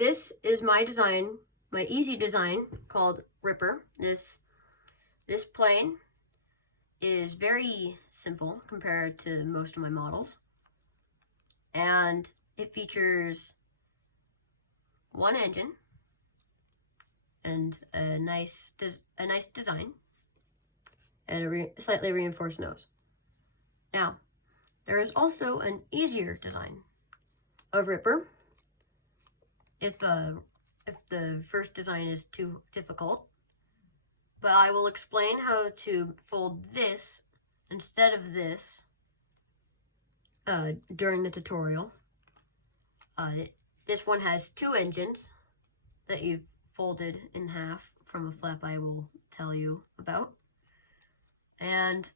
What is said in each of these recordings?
this is my design, my easy design called Ripper. This plane is very simple compared to most of my models. And it features one engine and a nice design and a slightly reinforced nose. Now, there is also an easier design of Ripper. If the first design is too difficult, but I will explain how to fold this instead of this during the tutorial. This one has two engines that you've folded in half from a flap I will tell you about. And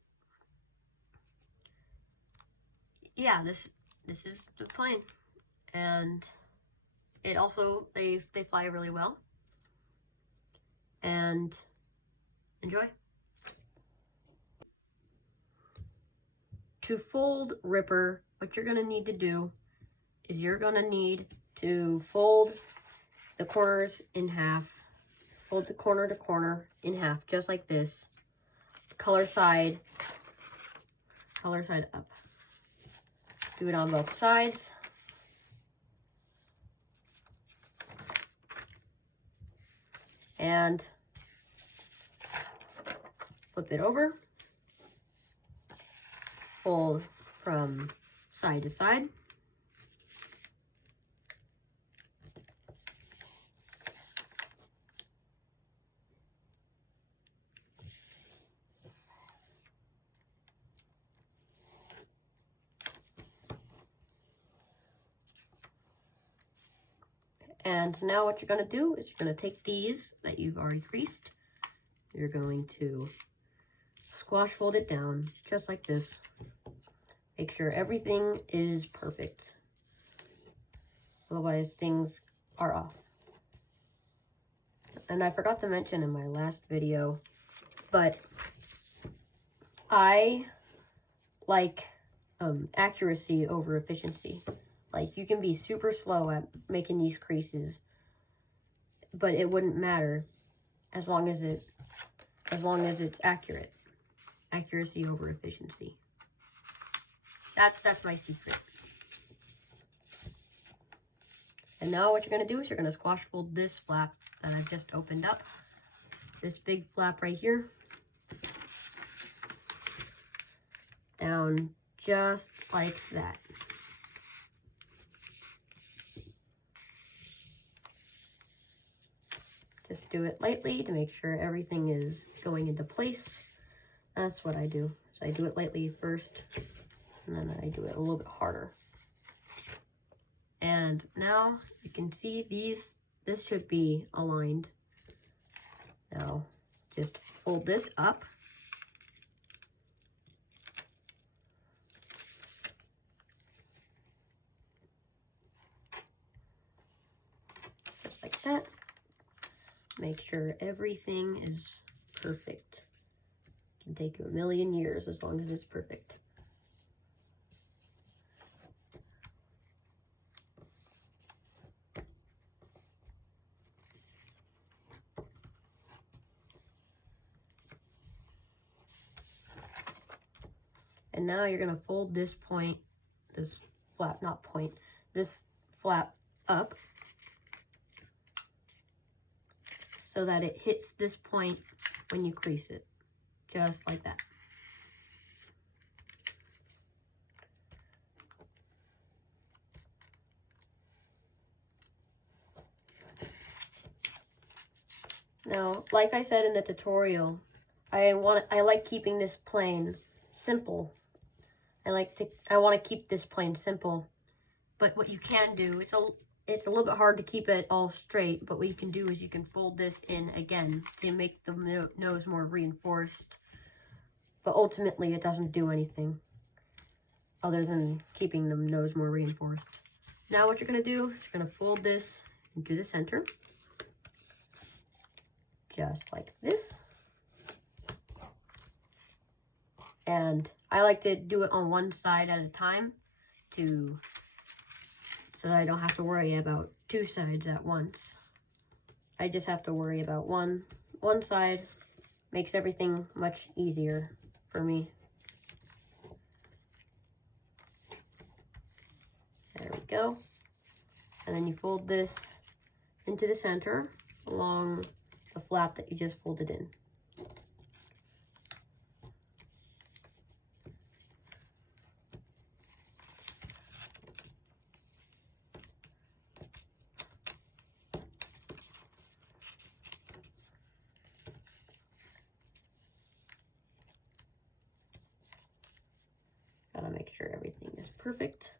yeah, this is the plane. And it also, they fly really well. And enjoy. To fold Ripper, what you're gonna need to do is you're gonna need to fold the corners in half. Fold the corner to corner in half, just like this. Color side up. Do it on both sides. And flip it over. Fold from side to side. And now what you're going to do is you're going to take these that you've already creased. You're going to squash fold it down just like this. Make sure everything is perfect. Otherwise things are off. And I forgot to mention in my last video, but I like accuracy over efficiency. Like, you can be super slow at making these creases, but it wouldn't matter as long as it's accurate. Accuracy over efficiency. That's my secret. And now what you're gonna do is you're gonna squash fold this flap that I've just opened up. This big flap right here. Down just like that. Just do it lightly to make sure everything is going into place. That's what I do. So I do it lightly first, and then I do it a little bit harder. And now you can see this should be aligned. Now just fold this up. Just like that. Make sure everything is perfect. It can take you a million years as long as it's perfect. And now you're gonna fold this point, this flap, not point, this flap up so that it hits this point when you crease it, just like that. Now, like I said in the tutorial, I like keeping this plane simple. I want to keep this plane simple, but what you can do, it's a little bit hard to keep it all straight, but what you can do is you can fold this in again to make the nose more reinforced, but ultimately it doesn't do anything other than keeping the nose more reinforced. Now what you're going to do is you're going to fold this into the center, just like this. And I like to do it on one side at a time so so that I don't have to worry about two sides at once. I just have to worry about one side. Makes everything much easier for me. There we go. And then you fold this into the center along the flap that you just folded in. Gotta make sure everything is perfect.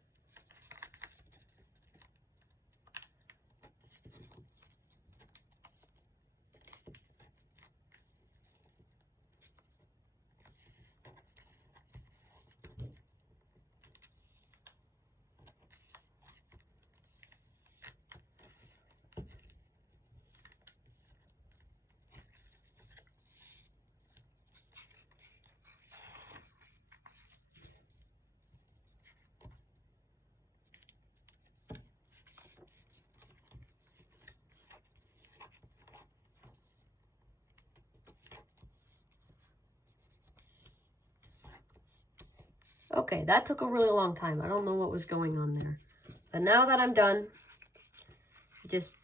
Okay, that took a really long time. I don't know what was going on there. But now that I'm done, just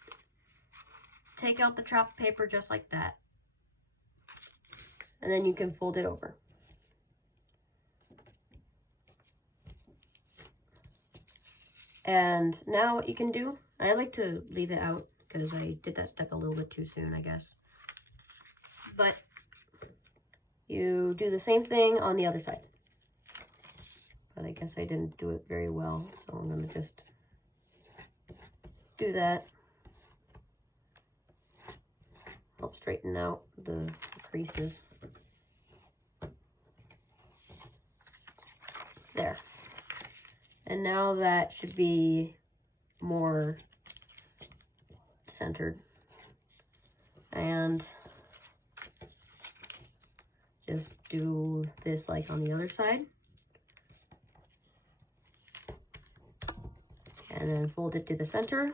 take out the trap paper just like that. And then you can fold it over. And now what you can do, I like to leave it out because I did that step a little bit too soon, I guess. But you do the same thing on the other side. But I guess I didn't do it very well, so I'm going to just do that. Help straighten out the creases. There. And now that should be more centered. And just do this like on the other side. And then fold it to the center.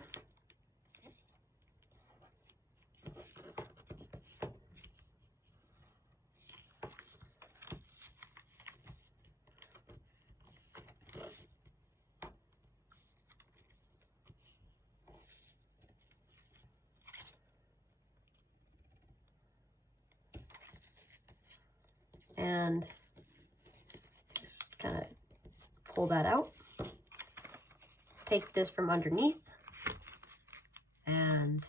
And just kind of pull that out. Take this from underneath and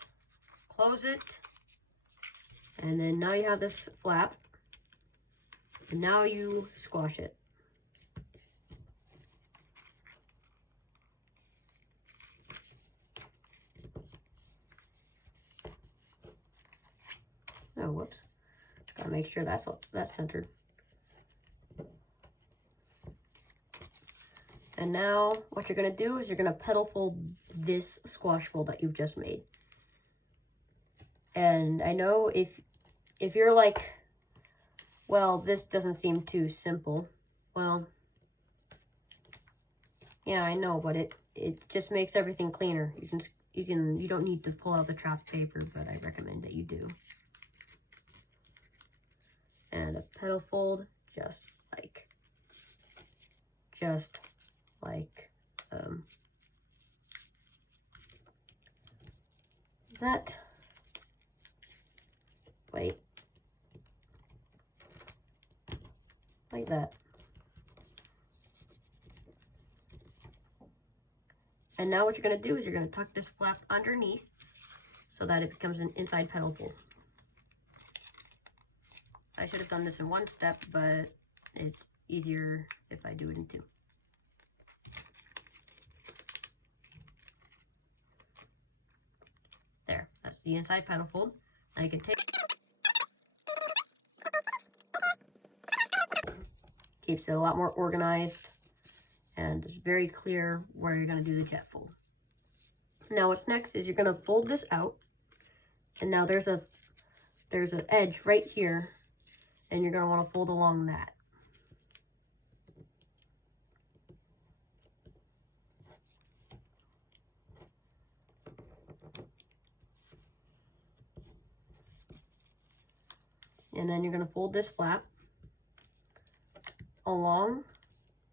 close it. And then now you have this flap. And now you squash it. Oh, whoops. Gotta make sure that's centered. And now what you're gonna do is you're gonna petal fold this squash fold that you've just made. And I know if you're like, well, this doesn't seem too simple. Well, yeah, I know, but it just makes everything cleaner. You don't need to pull out the trap paper, but I recommend that you do. And a petal fold just like that. Wait. Like that. And now what you're going to do is you're going to tuck this flap underneath so that it becomes an inside petal fold. I should have done this in one step, but it's easier if I do it in two. There, that's the inside petal fold. Now you can take, keeps it a lot more organized, and it's very clear where you're going to do the jet fold. Now what's next is you're going to fold this out, and now there's an edge right here, and you're going to want to fold along that. And then you're going to fold this flap along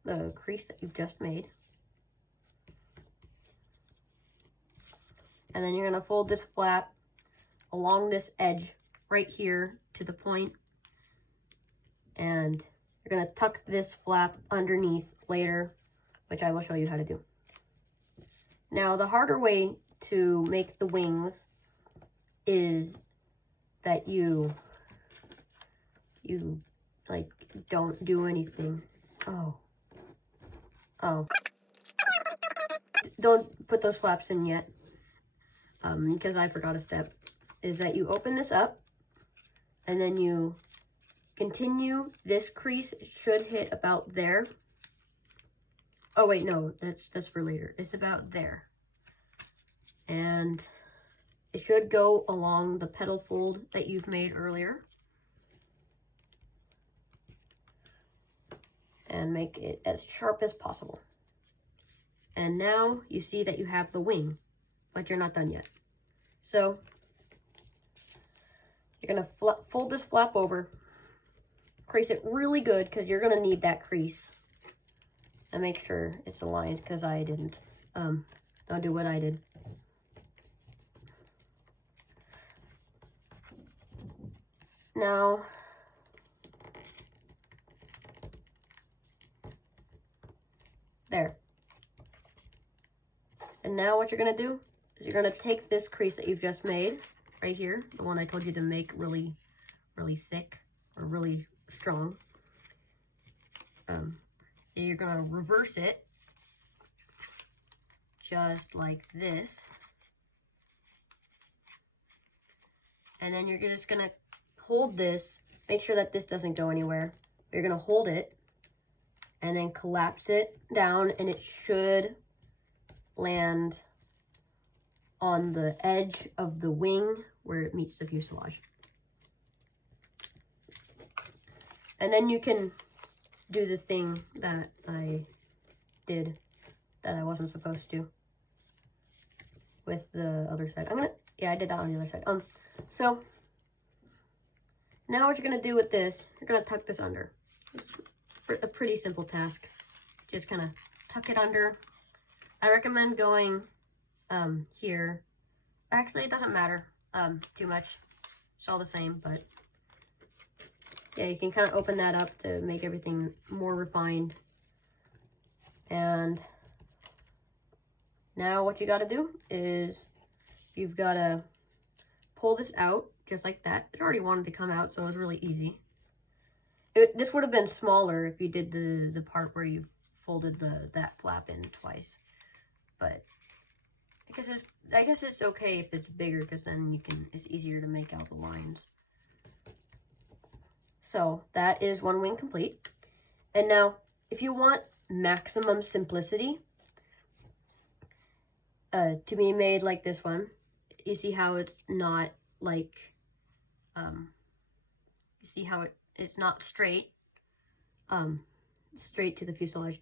the crease that you've just made. And then you're going to fold this flap along this edge right here to the point. And you're going to tuck this flap underneath later, which I will show you how to do. Now, the harder way to make the wings is that you like don't do anything. Oh. Don't put those flaps in yet. Because I forgot a step, is that you open this up and then you continue. This crease should hit about there. Oh wait, no, that's for later. It's about there. And it should go along the petal fold that you've made earlier. And make it as sharp as possible. And now you see that you have the wing, but you're not done yet. So you're going to fold this flap over, crease it really good because you're going to need that crease. And make sure it's aligned because I didn't. Don't do what I did. Now, there. And now what you're going to do is you're going to take this crease that you've just made right here, the one I told you to make really, really thick or really strong. And you're going to reverse it just like this. And then you're just going to hold this, make sure that this doesn't go anywhere. You're going to hold it and then collapse it down, and it should land on the edge of the wing where it meets the fuselage. And then you can do the thing that I did that I wasn't supposed to with the other side. Yeah, I did that on the other side. So now what you're gonna do with this, you're gonna tuck this under. It's a pretty simple task. Just kind of tuck it under. I recommend going here. Actually, it doesn't matter too much. It's all the same, but yeah, you can kind of open that up to make everything more refined. And now what you got to do is you've got to pull this out just like that. It already wanted to come out, so it was really easy. This would have been smaller if you did the part where you folded that flap in twice. But I guess it's okay if it's bigger, because then it's easier to make out the lines. So that is one wing complete. And now, if you want maximum simplicity to be made like this one, you see how it's not like, you see how it's not straight, straight to the fuselage.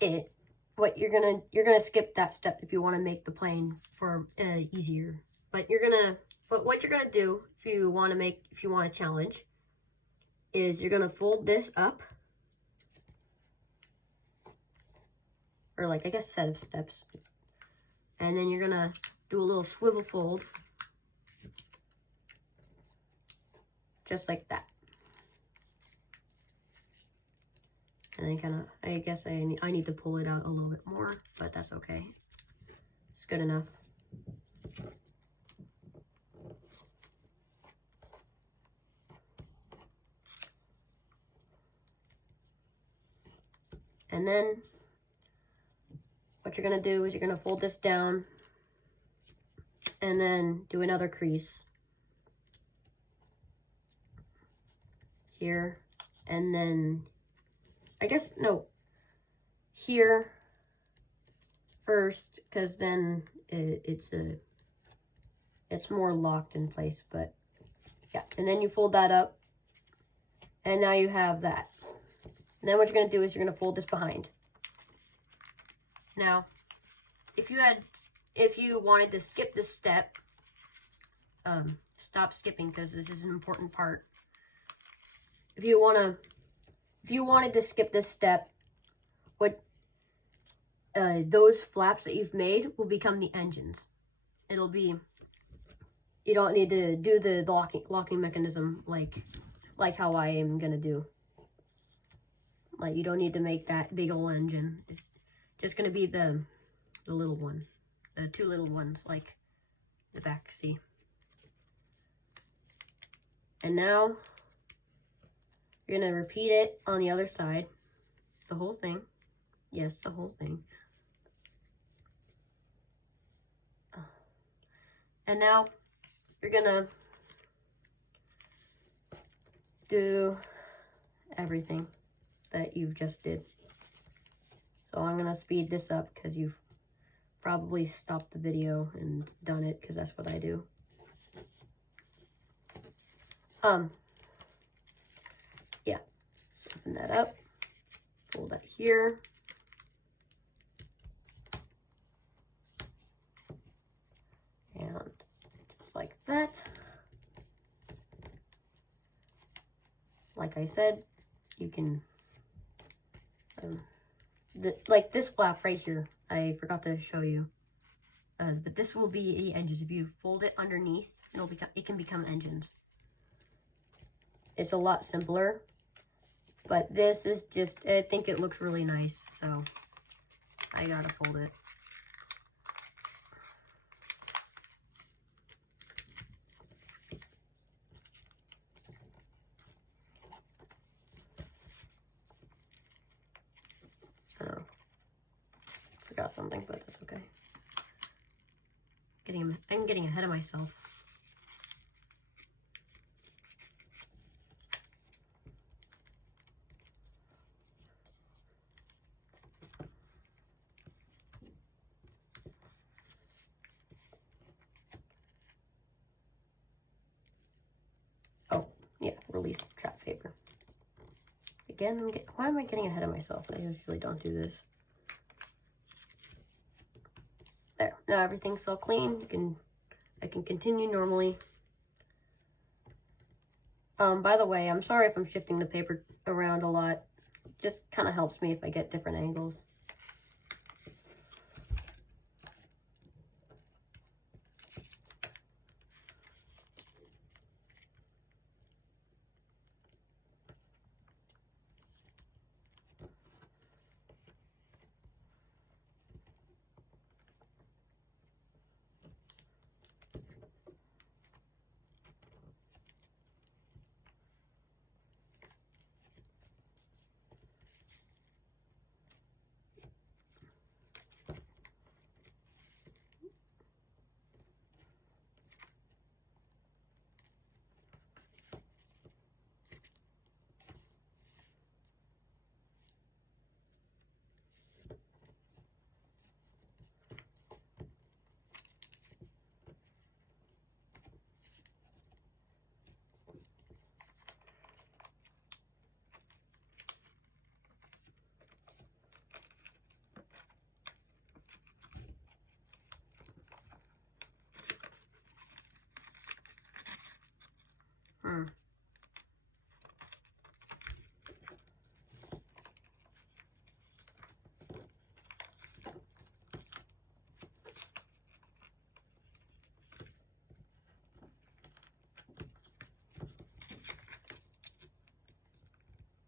You're gonna skip that step if you want to make the plane for easier. But what you're gonna do if you want to challenge is you're gonna fold this up, or like I guess set of steps, and then you're gonna do a little swivel fold, just like that. And then I guess I need to pull it out a little bit more, but that's okay. It's good enough. And then what you're going to do is you're going to fold this down and then do another crease here, and then here first, because then it's more locked in place. But yeah, and then you fold that up, and now you have that. And then what you're going to do is you're going to fold this behind. Now, if you wanted to skip this step, stop skipping because this is an important part. If you wanted to skip this step, those flaps that you've made will become the engines. It'll be, you don't need to do the locking mechanism like how I am gonna do. Like, you don't need to make that big old engine. It's just gonna be the little one, the two little ones, like the back, see? And now you're gonna repeat it on the other side, the whole thing. Yes, the whole thing. And now you're gonna do everything that you've just did. So I'm gonna speed this up because you've probably stopped the video and done it, because that's what I do. Yeah, so open that up, fold that here. And just like that. Like I said, you can, like this flap right here, I forgot to show you. But this will be the engines. If you fold it underneath, it can become engines. It's a lot simpler, but this is just, I think it looks really nice, so I gotta fold it. Forgot something, but that's okay. I'm getting ahead of myself. Oh, yeah, release trap paper. Again, why am I getting ahead of myself? I usually don't do this. There, now everything's all clean. I can continue normally. By the way, I'm sorry if I'm shifting the paper around a lot. Just kind of helps me if I get different angles.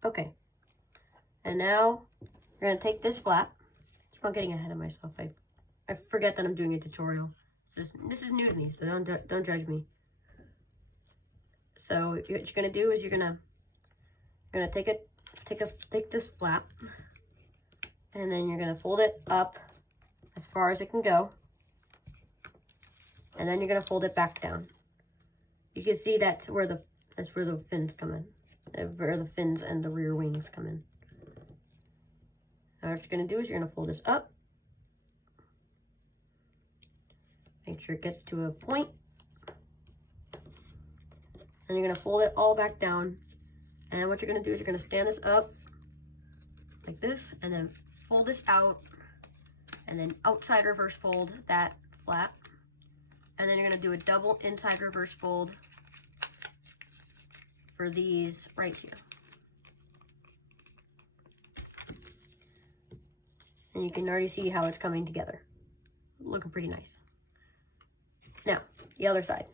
Okay, and now we're gonna take this flap. Keep on getting ahead of myself. I forget that I'm doing a tutorial. This is new to me, so don't judge me. So what you're gonna do is you're gonna take this flap, and then you're gonna fold it up as far as it can go, and then you're gonna fold it back down. You can see that's where the fins come in. Where the fins and the rear wings come in. Now what you're going to do is you're going to fold this up. Make sure it gets to a point. And you're going to fold it all back down. And what you're going to do is you're going to stand this up like this, and then fold this out, and then outside reverse fold that flap. And then you're going to do a double inside reverse fold for these right here. And you can already see how it's coming together. Looking pretty nice. Now, the other side.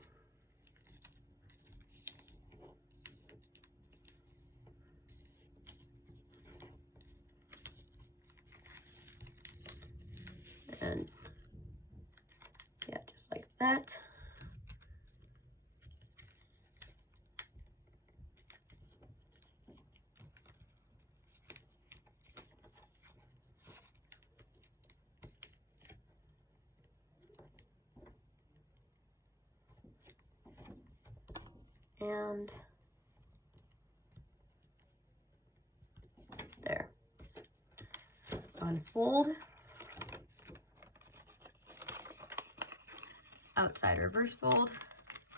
And yeah, just like that. And there. Unfold. Outside reverse fold,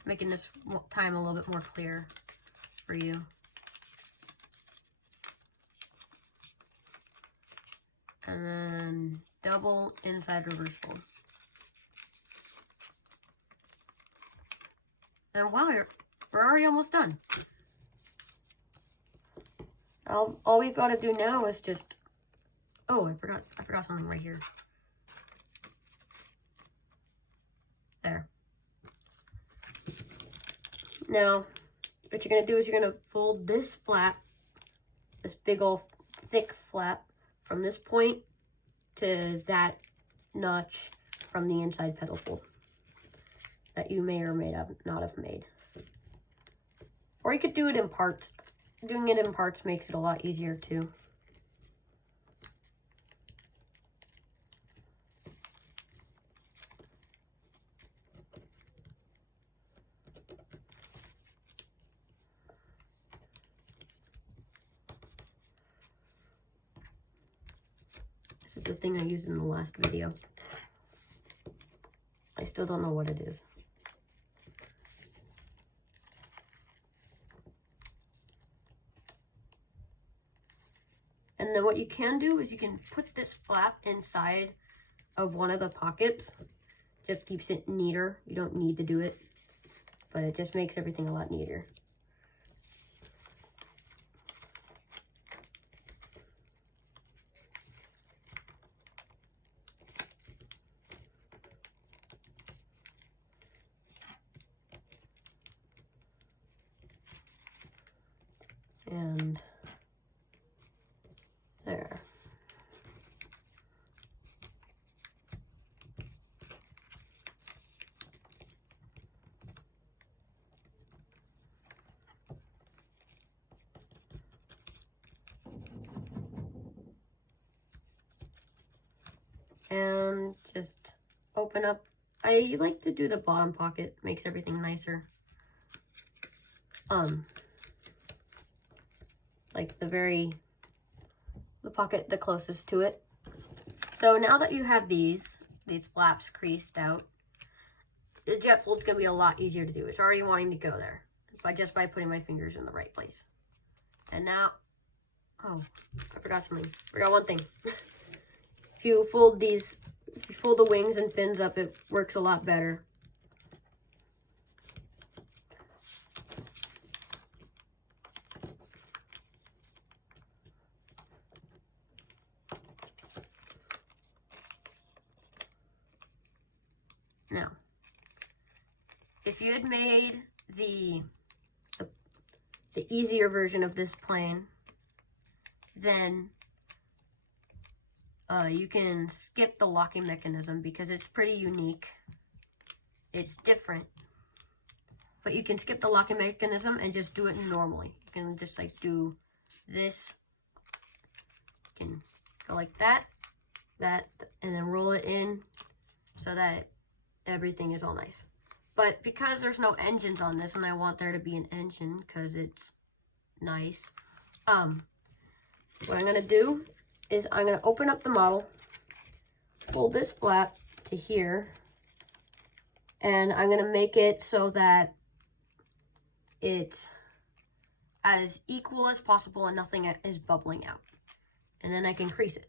making this time a little bit more clear for you. And then double inside reverse fold. And wow, we're already almost done. All we've got to do now is just, oh, I forgot something right here. There. Now, what you're going to do is you're going to fold this flap, this big old thick flap, from this point to that notch from the inside petal fold that you may or may not have made. Or you could do it in parts. Doing it in parts makes it a lot easier too. This is the thing I used in the last video. I still don't know what it is. And then what you can do is you can put this flap inside of one of the pockets. Just keeps it neater. You don't need to do it, but it just makes everything a lot neater. And there. And just open up. I like to do the bottom pocket, makes everything nicer. Like the pocket the closest to it. So now that you have these flaps creased out, the jet fold's gonna be a lot easier to do. It's already wanting to go there just by putting my fingers in the right place. And now, oh, I forgot something. I forgot one thing. If you fold the wings and fins up, it works a lot better. Now, if you had made the easier version of this plane, then you can skip the locking mechanism because it's pretty unique. It's different. But you can skip the locking mechanism and just do it normally. You can just like do this. You can go like that, and then roll it in so that everything is all nice. But because there's no engines on this, and I want there to be an engine because it's nice, what I'm going to do is I'm going to open up the model, fold this flap to here, and I'm going to make it so that it's as equal as possible and nothing is bubbling out. And then I can crease it.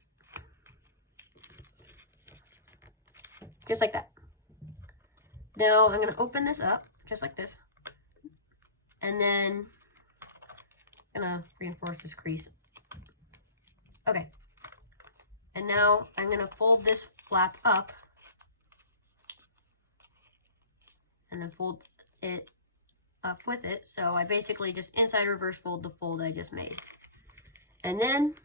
Just like that. Now I'm gonna open this up, just like this. And then I'm gonna reinforce this crease. Okay. And now I'm gonna fold this flap up and then fold it up with it. So I basically just inside reverse fold the fold I just made. And then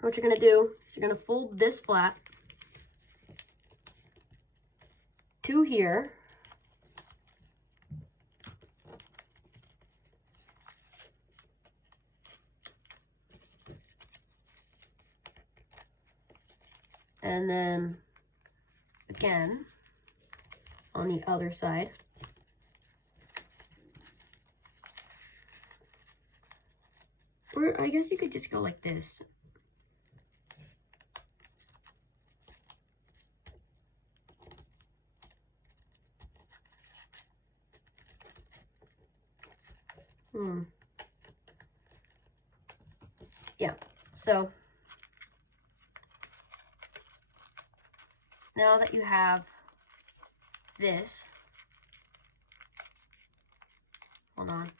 what you're gonna do is you're gonna fold this flap to here. And then again on the other side. Or I guess you could just go like this. Yeah, so now that you have this, hold on.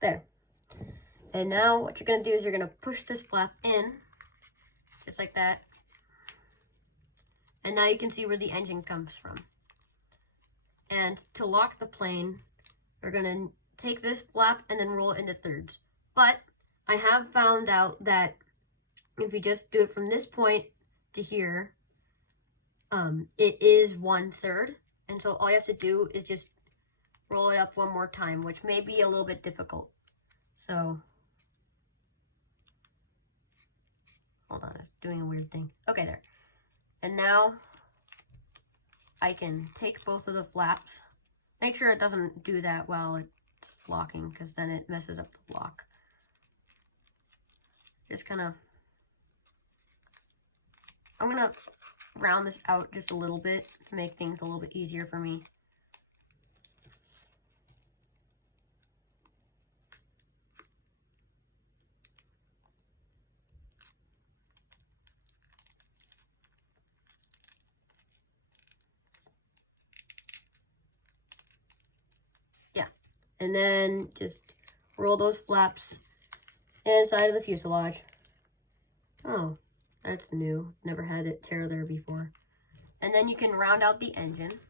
There. And now what you're going to do is you're going to push this flap in, just like that. And now you can see where the engine comes from. And to lock the plane, we're going to take this flap and then roll it into thirds. But I have found out that if you just do it from this point to here, it is 1/3. And so all you have to do is just roll it up one more time, which may be a little bit difficult. So, hold on, it's doing a weird thing. Okay, there. And now I can take both of the flaps. Make sure it doesn't do that while it's locking, because then it messes up the lock. Just kind of, I'm going to round this out just a little bit to make things a little bit easier for me. Yeah, and then just roll those flaps inside of the fuselage. Oh, that's new. Never had it tear there before. And then you can round out the engine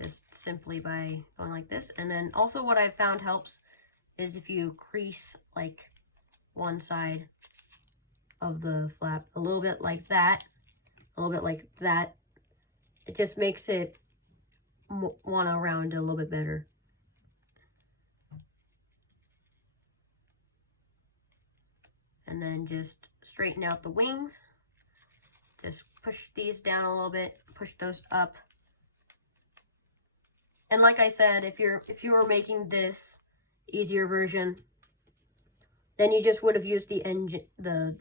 just simply by going like this. And then also what I've found helps is if you crease like one side of the flap a little bit like that, a little bit like that. It just makes it want to round a little bit better. And then just straighten out the wings. Just push these down a little bit, push those up. And like I said, if you were making this easier version, then you just would have used the engine, the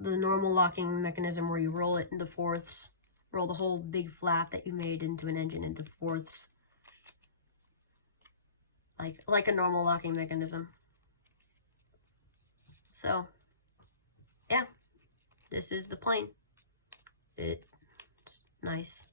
normal locking mechanism where you roll it into fourths, roll the whole big flap that you made into an engine into fourths, like a normal locking mechanism. So, yeah, this is the plane. It's nice.